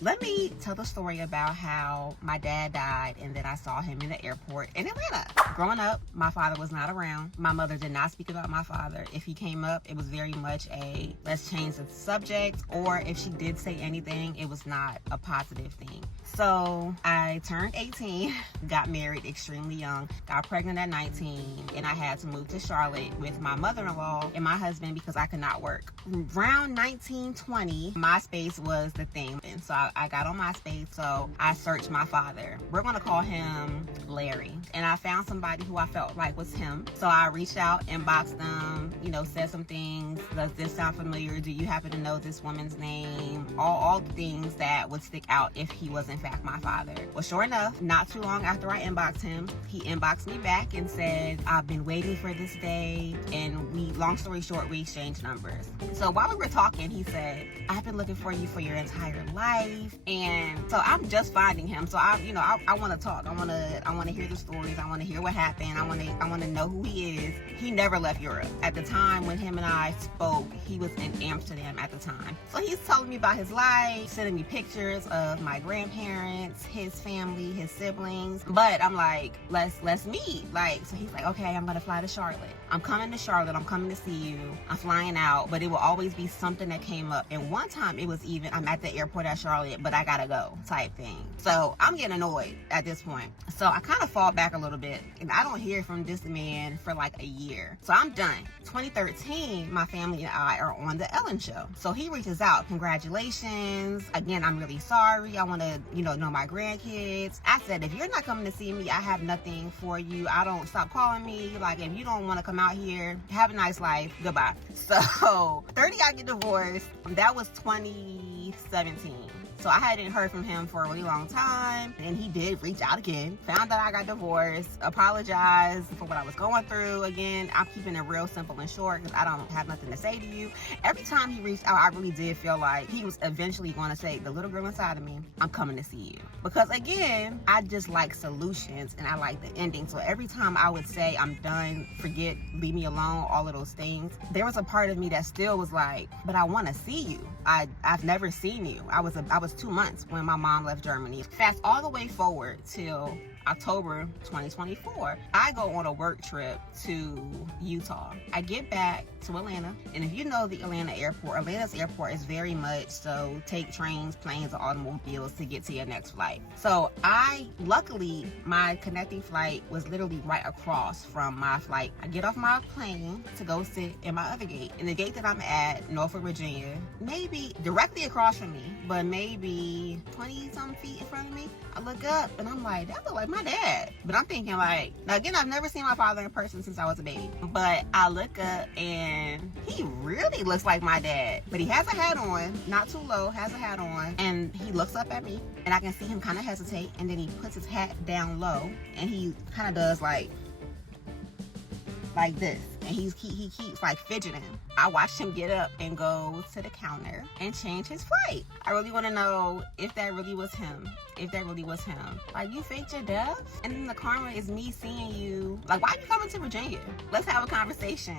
Let me tell the story about how my dad died and then I saw him in the airport in Atlanta. Growing up, my father was not around. My mother did not speak about my father. If he came up, it was very much a let's change the subject, or if she did say anything, it was not a positive thing. So I turned 18, got married extremely young, got pregnant at 19, and I had to move to Charlotte with my mother-in-law and my husband because I could not work. Around 1920, MySpace was the thing. And so I got on MySpace, so I searched my father. We're gonna call him Larry. And I found somebody who I felt like was him. So I reached out, inboxed them, said some things. Does this sound familiar? Do you happen to know this woman's name? All the things that would stick out if he was in fact my father. Well, sure enough, not too long after I inboxed him, he inboxed me back and said, I've been waiting for this day. And long story short, we exchanged numbers. So while we were talking, he said, I've been looking for you for your entire life. And so I'm just finding him. So I want to talk. I want to hear the stories. I want to hear what happened. I want to know who he is. He never left Europe. At the time when him and I spoke, he was in Amsterdam at the time. So he's telling me about his life, sending me pictures of my grandparents, his family, his siblings. But I'm like, let's meet. So he's like, okay, I'm gonna fly to Charlotte. I'm coming to Charlotte. I'm coming to see you. I'm flying out, but it will always be something that came up. And one time it was even, I'm at the airport at Charlotte, but I gotta go type thing. So I'm getting annoyed at this point. So I kind of fall back a little bit, and I don't hear from this man for like a year. So I'm done. 2013, my family and I are on the Ellen show. So he reaches out, congratulations. Again, I'm really sorry. I want to, know my grandkids. I said, if you're not coming to see me, I have nothing for you. I don't stop calling me. Like, if you don't want to come out here, have a nice life. Goodbye. So 30, I get divorced. That was 2017. So I hadn't heard from him for a really long time, and he did reach out again, found out I got divorced, apologized for what I was going through. Again, I'm keeping it real simple and short because I don't have nothing to say to you. Every time he reached out, I really did feel like he was eventually going to say, the little girl inside of me, I'm coming to see you. Because again, I just like solutions and I like the ending. So every time I would say, I'm done, forget, leave me alone, all of those things, there was a part of me that still was like, but I want to see you. I've never seen you. I was 2 months when my mom left Germany. Fast all the way forward till October 2024, I go on a work trip to Utah. I get back to Atlanta, and if you know the Atlanta's airport is very much so take trains, planes, or automobiles to get to your next flight. So luckily, my connecting flight was literally right across from my flight. I get off my plane to go sit in my other gate. And the gate that I'm at, Norfolk, Virginia, maybe directly across from me, but maybe 20-something feet in front of me, I look up and I'm like, that look like my dad. But I'm thinking like, now again, I've never seen my father in person since I was a baby. But I look up and he really looks like my dad. But he has a hat on, not too low, has a hat on. And he looks up at me and I can see him kind of hesitate. And then he puts his hat down low and he kind of does like this. And he keeps like fidgeting. I watched him get up and go to the counter and change his flight. I really want to know if that really was him. Like, you faked your death? And then the karma is me seeing you. Like, why are you coming to Virginia? Let's have a conversation.